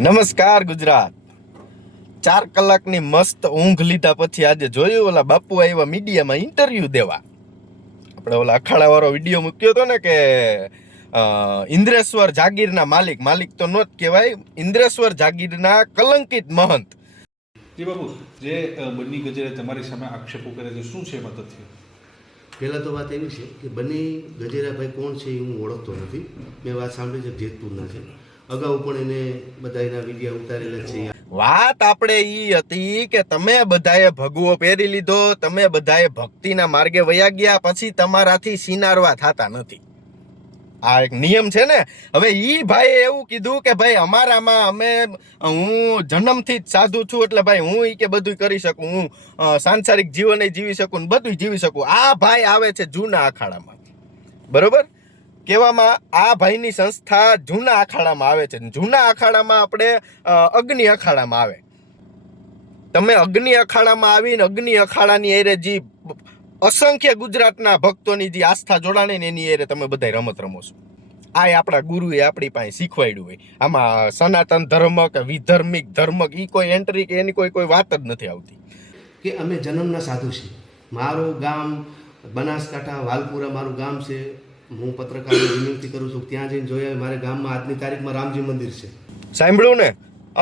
નમસ્કાર ગુજરાત. ચાર કલાકની મસ્ત ઊંઘ લીધા પછી આજે જોયું ઓલા બાપુ આવ્યા મીડિયામાં ઇન્ટરવ્યુ દેવા. આપણે ઓલા અખાડાવાળો વીડિયો મૂક્યો હતો ને કે ઇન્દ્રેશ્વર જાગીરના માલિક. માલિક તો નો જ કહેવાય ઇન્દ્રેશ્વર જાગીરના કલંકિત મહંત. જી બાબુ જે અ, બન્ની ગજેરે તમારી સામે આક્ષેપો કરે છે શું છે એમાં તથ્ય પહેલાં તો વાત એવી છે કે બંને ગજેરાભાઈ કોણ છે એ હું ઓળખતો નથી. મેં વાત સાંભળી છે જેતપુરના છે. અગાઉ પણ એને બધા એના વિડીયા ઉતારેલા છે. વાત આપણે ઈ હતી કે તમે બધાએ ભગવો પહેરી લીધો, તમે બધાએ ભક્તિના માર્ગે વયા ગયા, પછી તમારાથી સિનારવા થતા નથી. આ એક નિયમ છે ને? હવે ઈ ભાઈ એવું કીધું કે ભાઈ, અમારામાં અમે, હું જન્મથી જ સાધુ છું, એટલે ભાઈ, હું ઈ કે બધું કરી શકું, હું સાંસારિક જીવન જીવી શકું ને બધું જીવી શકું. આ ભાઈ આવે છે જૂના અખાડામાં. બરોબર? કહેવામાં આ ભાઈની સંસ્થા જૂના અખાડામાં આવે છે. જૂના અખાડામાં આપણે અગ્નિ અખાડામાં આવે. તમે અગ્નિ અખાડામાં આવીને અગ્નિ અખાડાની એરે જે અસંખ્ય ગુજરાતના ભક્તોની જે આસ્થા જોડાણી એની એરે તમે બધા રમત રમો છો. આ આપણા ગુરુએ આપણી પાસે શીખવાડ્યું હોય. આમાં સનાતન ધર્મ કે વિધર્મિક ધર્મ એ કોઈ એન્ટ્રી કે એની કોઈ કોઈ વાત જ નથી આવતી. કે અમે જન્મના સાધુ છીએ. મારું ગામ બનાસકાંઠા, વાલપુરા મારું ગામ છે. હું પત્રકારને વિનંતી કરું છું ત્યાં જઈને જોયા મારે ગામમાં આજની તારીખમાં રામજી મંદિર છે. સાંભળ્યું ને?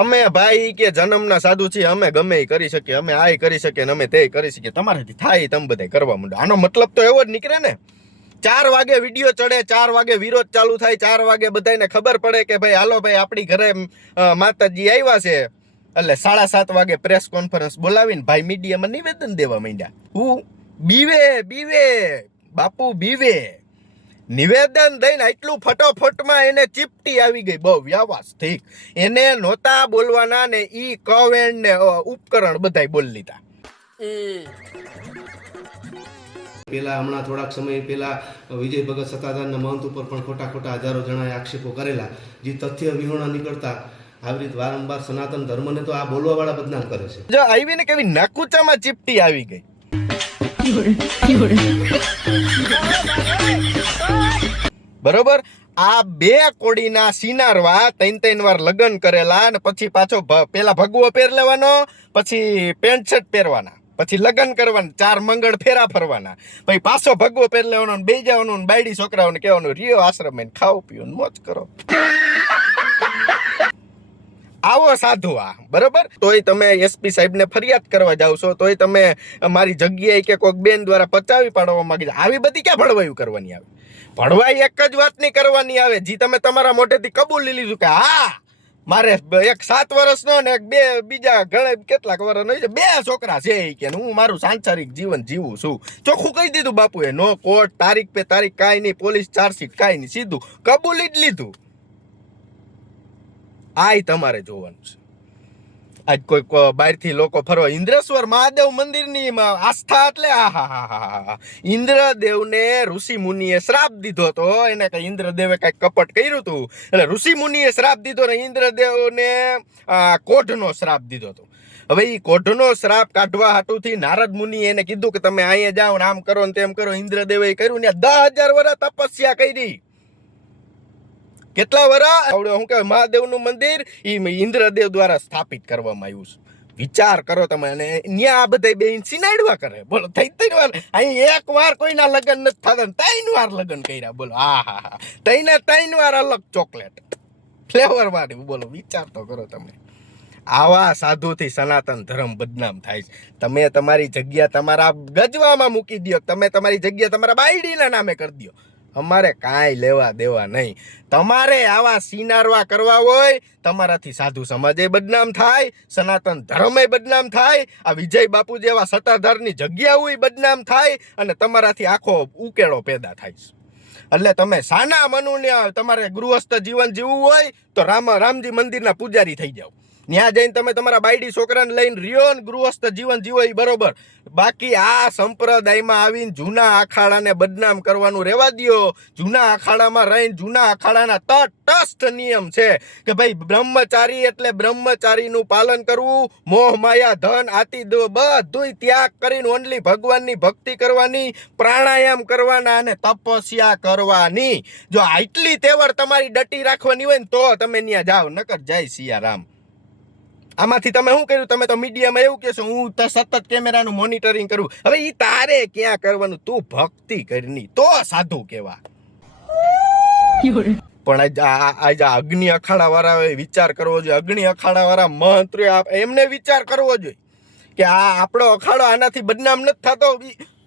અમે ભાઈ કે જન્મના સાધુ છીએ, અમે ગમે એ કરી શકીએ, અમે આ કરી શકીએ અમે તે કરી શકીએ. તમારાથી થાય તમે બધા કરવા માંડો. આનો મતલબ તો એવો જ નીકળે ને? ચાર વાગે વીડિયો ચડે, ચાર વાગે વિરોધ ચાલુ થાય, ચાર વાગે બધાને ખબર પડે કે ભાઈ, હાલો ભાઈ, આપણી ઘરે માતાજી આવ્યા છે. એટલે સાડા સાત વાગે પ્રેસ કોન્ફરન્સ બોલાવીને ભાઈ મીડિયામાં નિવેદન દેવા માંડ્યા. હું, બીવે બીવે, બાપુ બીવે. નિવેદન દઈને એટલું ફટોફટમાં એને ચીપટી આવી ગઈ. બહુ વ્યવસ્થિત એને નહોતા બોલવાના ને ઈ કવેણ ને ઉપકરણ બધાય બોલી લીધા. પેલા હમણાં થોડાક સમય પહેલા વિજય ભગત સત્તાધારના મહંત ઉપર પણ ખોટા ખોટા હજારો જણાએ આક્ષેપો કરેલા જે તથ્ય વિહોણા નીકળતા આવી રીત વારંવાર સનાતન ધર્મને તો આ બોલવાવાળા બદનામ કરે છે. જો આવીને કેવી નાકુચામાં ચીપટી આવી ગઈ. બરોબર? આ બે કોડીના સિનારવા ત્રણ ત્રણ વાર લગ્ન કરેલા અને પછી પાછો પેલા ભગવો પહેર લેવાનો, પછી પેન્ટ શર્ટ પહેરવાના, પછી લગ્ન કરવાના, ચાર મંગળ ફેરા ફરવાના. પછી પાછો ભગવો પહેર લેવાનો બે જવાનું બાયડી છોકરાઓને કહેવાનું રિયો આશ્રમ ખાઓ પીઓ મોજ કરો. આવો સાધુ આ, બરોબર? તોય તમે એસપી સાહેબને ફરિયાદ કરવા જાવ છો, તોય તમે મારી જગ્યાએ કે કોઈક બેન દ્વારા પચાવી પાડવા માંગી આવી બધી ક્યાં ભળવાયું કરવાની આવે? ભળવાઈ એક જ વાતની કરવાની આવે. જે તમે તમારા મોઢેથી કબૂલી લીધું કે હા, મારે એક સાત વર્ષનો ને એક બે, બીજા ઘણા કેટલાક વર્ષનો છે. બે છોકરા છે કે હું મારું સાંસારિક જીવન જીવું છું. ચોખ્ખું કહી દીધું બાપુએ, નો કોર્ટ તારીખ પે તારીખ કાંઈ નહીં, પોલીસ ચાર્જશીટ કાંઈ નહીં, સીધું કબૂલી જ લીધું. આય તમારે જોવાનું છે. આજ કોઈક બહારથી લોકો ફરવા. ઇન્દ્રેશ્વર મહાદેવ મંદિરની આસ્થા એટલે આહા હા હા ઇન્દ્રદેવને ઋષિ મુનિએ શ્રાપ દીધો હતો. એને કંઈ ઇન્દ્રદેવે કઈ કપટ કર્યું હતું એટલે ઋષિ મુનિએ શ્રાપ દીધો ને ઇન્દ્રદેવને કોઢનો શ્રાપ દીધો હતો. હવે એ કોઢનો શ્રાપ કાઢવા હાટુથી નારદ મુનિ એને કીધું કે તમે અહીંયા જાઓ ને આમ કરો ને તેમ કરો. ઇન્દ્રદેવે કર્યું ને દસ હજાર વર્ષ તપસ્યા કરી. કેટલા વરા? આવડે શું કહેવાય, મહાદેવનું મંદિર એ ઇન્દ્રદેવ દ્વારા સ્થાપિત કરવામાં આવ્યું છે. વિચાર કરો તમે, અને ન્યા આ બધા બેન સિનાડવા કરે. બોલો, થઈ ત્રણ વાર અહીં એક વાર કોઈના લગ્ન નથી થતા ત્રણ વાર લગ્ન કર્યા. બોલો હા હા હા. તઈને ત્રણ વાર અલગ ચોકલેટ. ફ્લેવર વાળી, બોલો, વિચાર તો કરો તમે. આવા સાધુથી સનાતન ધર્મ બદનામ થાય છે. તમે તમારી જગ્યા તમારા ગજવામાં મૂકી દો તમે તમારી જગ્યા તમારા બાયડીના નામે કરી દો અમારે કાંઈ લેવા દેવા નહીં. તમારે આવા સિનારવા કરવા હોય, તમારાથી સાધુ સમાજે બદનામ થાય, સનાતન ધર્મે બદનામ થાય, આ વિજય બાપુ જેવા સત્તાધારની જગ્યાઓ બદનામ થાય અને તમારાથી આખો ઉકેળો પેદા થાય એટલે તમે સાના મનુને તમારે ગૃહસ્થ જીવન જીવવું હોય, તો રામ રામજી મંદિરના પૂજારી થઈ જાઓ. ત્યાં જઈને તમે તમારા બાયડી છોકરાને લઈને રહ્યો ને ગૃહસ્થ જીવન જીવો એ બરોબર. બાકી આ સંપ્રદાયમાં આવીને જૂના અખાડાને બદનામ કરવાનું રહેવા દ્યો. જૂના અખાડામાં રહીને જૂના અખાડાના તટસ્થ નિયમ છે કે ભાઈ બ્રહ્મચારી એટલે બ્રહ્મચારીનું પાલન કરવું, મોહ, માયા, ધન, આતિ બધું ત્યાગ કરીને ઓનલી ભગવાનની ભક્તિ કરવાની, પ્રાણાયામ કરવાના અને તપસ્યા કરવાની. જો આટલી તેવર તમારી ડટી રાખવાની હોય ને તો તમે ત્યાં જાઓ, નકર જય સિયારામ. આમાંથી તમે શું કર્યું? તમે તો મીડિયામાં એવું કહેશો, હું સતત કેમેરાનું મોનિટરિંગ કરું. હવે એ તારે ક્યાં કરવાનું? તું ભક્તિ કરની તો સાધુ કેવા પણ આજે અગ્નિ અખાડા વાળા વિચાર કરવો જોઈએ. અગ્નિ અખાડા વાળા મંત્રી એમને વિચાર કરવો જોઈએ કે આ આપણો અખાડો આનાથી બદનામ નથી થતો.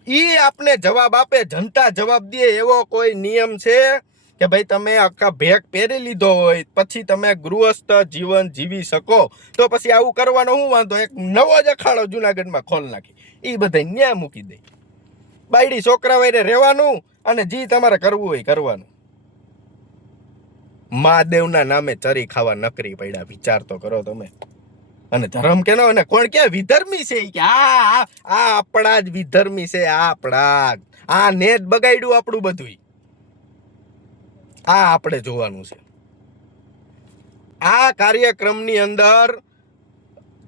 એ આપને જવાબ આપે, જનતા જવાબ દે એવો કોઈ નિયમ છે? કે ભાઈ તમે આખા ભેગ પહેરી લીધો હોય, પછી તમે ગૃહસ્થ જીવન જીવી શકો, તો પછી આવું કરવાનો હું વાંધો? એક નવો જ અખાડો જુનાગઢમાં ખોલ નાખી. એ બધા ન્યા મૂકી દે. બાયડી છોકરા વાયરે રહેવાનું અને જી તમારે કરવું હોય કરવાનું. મહાદેવના નામે ચરી ખાવા નકરી પડ્યા, વિચાર તો કરો તમે. અને ધર્મ કેનો? અને કોણ કે? વિધર્મી છે કે, આ, આ- આપણા જ વિધર્મી છે આપણા આ નેટ બગાડ્યું આપણું બધું આ આપણે જોવાનું છે. આ કાર્યક્રમની અંદર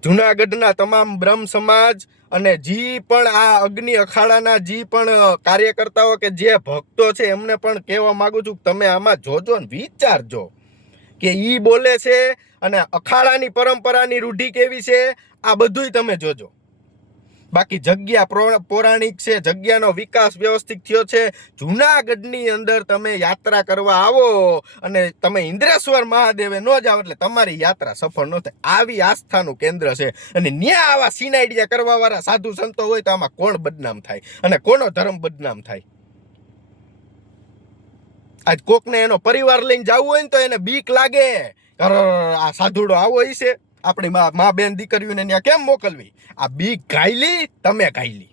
જુનાગઢના તમામ બ્રહ્મ સમાજ અને જે પણ આ અગ્નિ અખાડાના જે પણ કાર્યકર્તાઓ કે જે ભક્તો છે એમને પણ કહેવા માગું છું કે તમે આમાં જોજો ને વિચારજો કે ઈ બોલે છે અને અખાડાની પરંપરાની રૂઢિ કેવી છે, આ બધુંય તમે જોજો. બાકી જગ્યા પૌરાણિક છે, જગ્યાનો વિકાસ વ્યવસ્થિત થયો છે. જુનાગઢની અંદર તમે યાત્રા કરવા આવો અને તમે ઇન્દ્રેશ્વર મહાદેવે ન જાઓ એટલે તમારી યાત્રા સફળ ન થાય. આવી આસ્થાનું કેન્દ્ર છે અને ન્યા આવા સિનાઈડિયા કરવાવાળા સાધુ સંતો હોય તો આમાં કોણ બદનામ થાય અને કોનો ધર્મ બદનામ થાય? આજ કોકને એનો પરિવાર લઈને જવું હોય ને તો એને બીક લાગે. આ સાધુડો આવો છે. આપણી મા મા બેન દીકરીઓને ત્યાં કેમ મોકલવી? આ બી ગાયલી તમે ગાયલી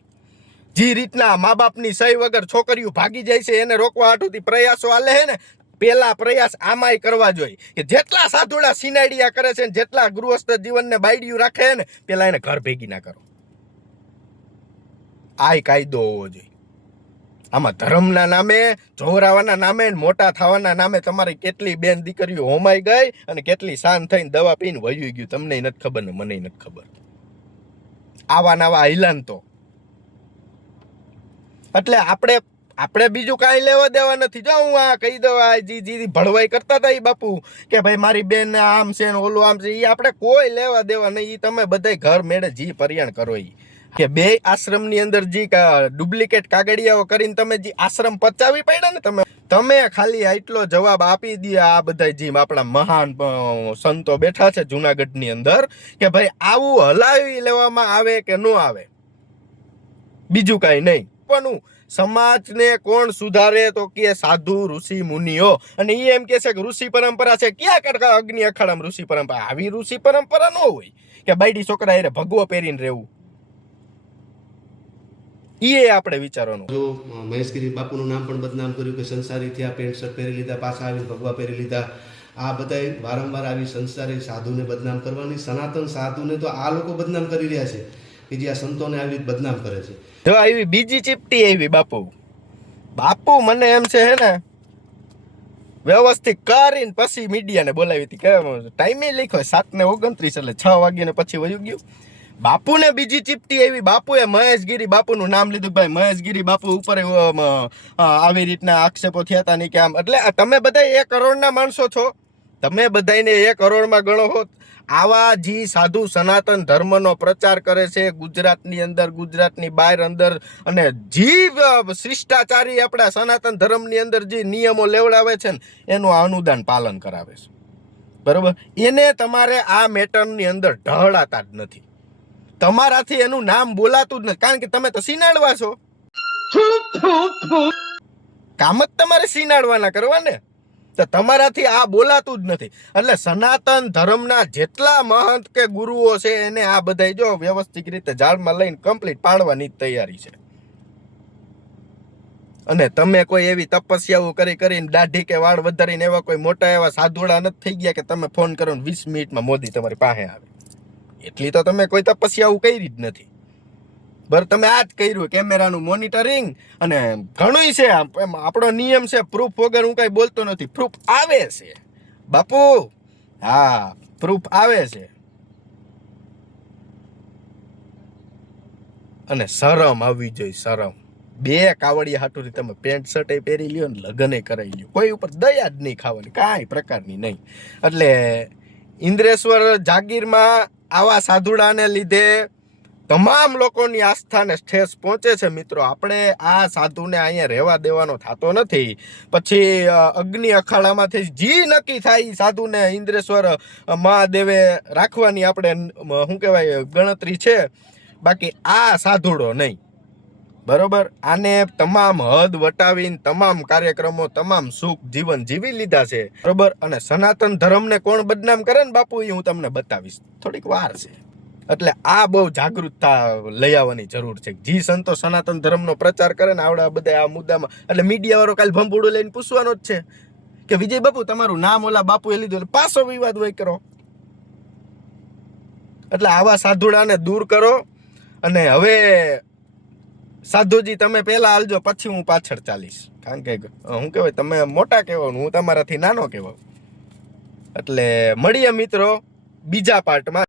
જે રીતના મા બાપની સહી વગર છોકરીઓ ભાગી જાય છે, એને રોકવા હાટુથી પ્રયાસો આલે છે ને પહેલા પ્રયાસ આમાંય કરવા જોઈએ. કે જેટલા સાધુડા સિનાડિયા કરે છે ને, જેટલા ગૃહસ્થ જીવનને બાયડિયું રાખે ને, પેલા એને ઘર ભેગી ના કરો. આય કાયદો હોવો જોઈએ. આમાં ધર્મના નામે જોરાવાના નામે મોટા થવાના નામે તમારી કેટલી બેન દીકરીઓ હોમાઈ ગઈ અને કેટલી શાંત થઈને દવા પીને વયું ગયું, તમને નથી ખબર ને મને નથી ખબર. આવા નવા હિલાન તો. એટલે આપણે આપણે બીજું કાંઈ લેવા દેવા નથી. જો હું આ કહી દઉં, આ જી જી ભળવાઈ કરતા હતા એ બાપુ, કે ભાઈ મારી બેન આમ છે ને ઓલું આમ છે એ આપણે કોઈ લેવા દેવા નહીં. એ તમે બધાય ઘર મેળે જી પરિયાણ કરો ઈ. કે બે આશ્રમની અંદર જે ડુપ્લિકેટ કાગળિયાઓ કરીને તમે જે આશ્રમ પચાવી પડ્યા ને તમે તમે ખાલી આટલો જવાબ આપી દે આ બધા જે આપણા મહાન સંતો બેઠા છે જુનાગઢની અંદર, કે ભાઈ આવું હલાવી લેવામાં આવે કે ન આવે? બીજું કાંઈ નહીં. પણ સમાજને કોણ સુધારે તો કે સાધુ, ઋષિ, મુનિઓ? અને એ એમ કે છે કે ઋષિ પરંપરા છે, ક્યાં કરતા અગ્નિ, અખાડામાં ઋષિ પરંપરા? આવી ઋષિ પરંપરા ન હોય. કે બાયડી છોકરા એને ભગવો પહેરીને રહેવું. એ આપણે વિચારવાનું. જો મહેશગીરી બાપુનું નામ પણ બદનામ કર્યું કે સંસારી થયા પેન્ટ શર્ટ પહેરી લીધા પાછા આવી ભગવા પહેરી લીધા. આ બધાય વારંવાર આવી સંસારી સાધુને બદનામ કરવાની. સનાતન સાધુને તો આ લોકો બદનામ કરી રહ્યા છે કે જે આ સંતોને આવી રીતે બદનામ કરે છે. જો આવી બીજી ચીપટી આવી બાપુ. બાપુ મને એમ છે હે ને વ્યવસ્થિત કરીને પછી મીડિયાને બોલાવી હતી. કે ટાઈમે લખ્યો સાત ને ઓગણત્રીસ એટલે છ વાગ્યાને પછી વયું ગયું. બાપુને બીજી ચીપટી એવી બાપુએ મહેશગીરી, બાપુનું નામ લીધું ભાઈ મહેશગીરી બાપુ ઉપર આવી રીતના આક્ષેપો થયા હતા નહીં કે આમ. એટલે તમે બધા એક કરોડના માણસો છો. તમે બધાને એક કરોડમાં ગણો હોત આવા જી સાધુ સનાતન ધર્મનો પ્રચાર કરે છે ગુજરાતની અંદર, ગુજરાતની બહાર અંદર. અને જી શિષ્ટાચારી આપણા સનાતન ધર્મની અંદર જે નિયમો લેવડાવે છે ને, એનું અનુદાન પાલન કરાવે છે. બરોબર? એને તમારે આ મેટરની અંદર ઢળાતા જ નથી. તમારાથી એનું નામ બોલાતું જ નથી કારણ કે તમે તો સીનાડવા છો. કામ જ તમારે સીનાડવાના કરવા ને? તો તમારાથી આ બોલાતું જ નથી. એટલે સનાતન ધર્મના જેટલા મહંત કે ગુરુઓ છે, એને આ બધાય જો વ્યવસ્થિત રીતે ઝાડમાં લઈને કમ્પ્લીટ પાડવાની તૈયારી છે. અને તમે કોઈ એવી તપસ્યાઓ કરી કરીને દાઢી કે વાળ વધારીને એવા કોઈ મોટા એવા સાધુડા નથી થઈ ગયા કે તમે ફોન કરો વીસ મિનિટમાં મોદી તમારી પાસે આવે. એટલી તો તમે કોઈ તપસ્યા આવું કરી જ નથી. બર તમે આ જ કર્યું, કેમેરાનું મોનિટરિંગ અને ઘણુંય છે એમ આપણો નિયમ છે પ્રૂફ વગર હું કાંઈ બોલતો નથી. પ્રૂફ આવે છે. બાપુ, હા પ્રૂફ આવે છે. અને શરમ આવવી જોઈએ શરમ. બે કાવડિયા હાટુરી તમે પેન્ટ શર્ટ પહેરી લ્યો ને લગ્ન કરાવી લ્યો. કોઈ ઉપર દયા જ નહીં ખાવાની, કાંઈ પ્રકારની નહીં. એટલે ઇન્દ્રેશ્વર જાગીરમાં આવા સાધુડાને લીધે તમામ લોકોની આસ્થાને ઠેસ પહોંચે છે મિત્રો. આપણે આ સાધુને અહીંયા રહેવા દેવાનો થતો નથી. પછી અગ્નિ અખાડામાંથી જી નક્કી થાય સાધુને ઇન્દ્રેશ્વર મહાદેવે રાખવાની આપણે શું કહેવાય, ગણતરી છે. બાકી આ સાધુડો નહીં. બરોબર? આને તમામ હદ વટાવીને તમામ કાર્યક્રમો, તમામ સુખ જીવન જીવી લીધા છે. બરોબર? અને સનાતન ધર્મને કોણ બદનામ કરે ને બાપુ? એ હું તમને બતાવીશ. થોડીક વાર છે. એટલે આ બહુ જાગૃતતા લઈ આવવાની જરૂર છે. જી સંતો સનાતન ધર્મનો પ્રચાર કરે ને આવડા બધા આ મુદ્દામાં. એટલે મીડિયાવાળો કાલે ભંભૂડું લઈને પૂછવાનો જ છે કે, વિજય બાપુ, તમારું નામ ઓલા બાપુએ લીધું એટલે પાછો વિવાદ હોય કરો. એટલે આવા સાધુડાને દૂર કરો અને હવે સાધુજી, તમે પહેલા હાલજો, પછી હું પાછળ ચાલીશ. કારણ કે હું કહેવાય, તમે મોટા કહેવાય, હું તમારાથી નાનો કહેવાય. એટલે મળીએ મિત્રો બીજા પાર્ટમાં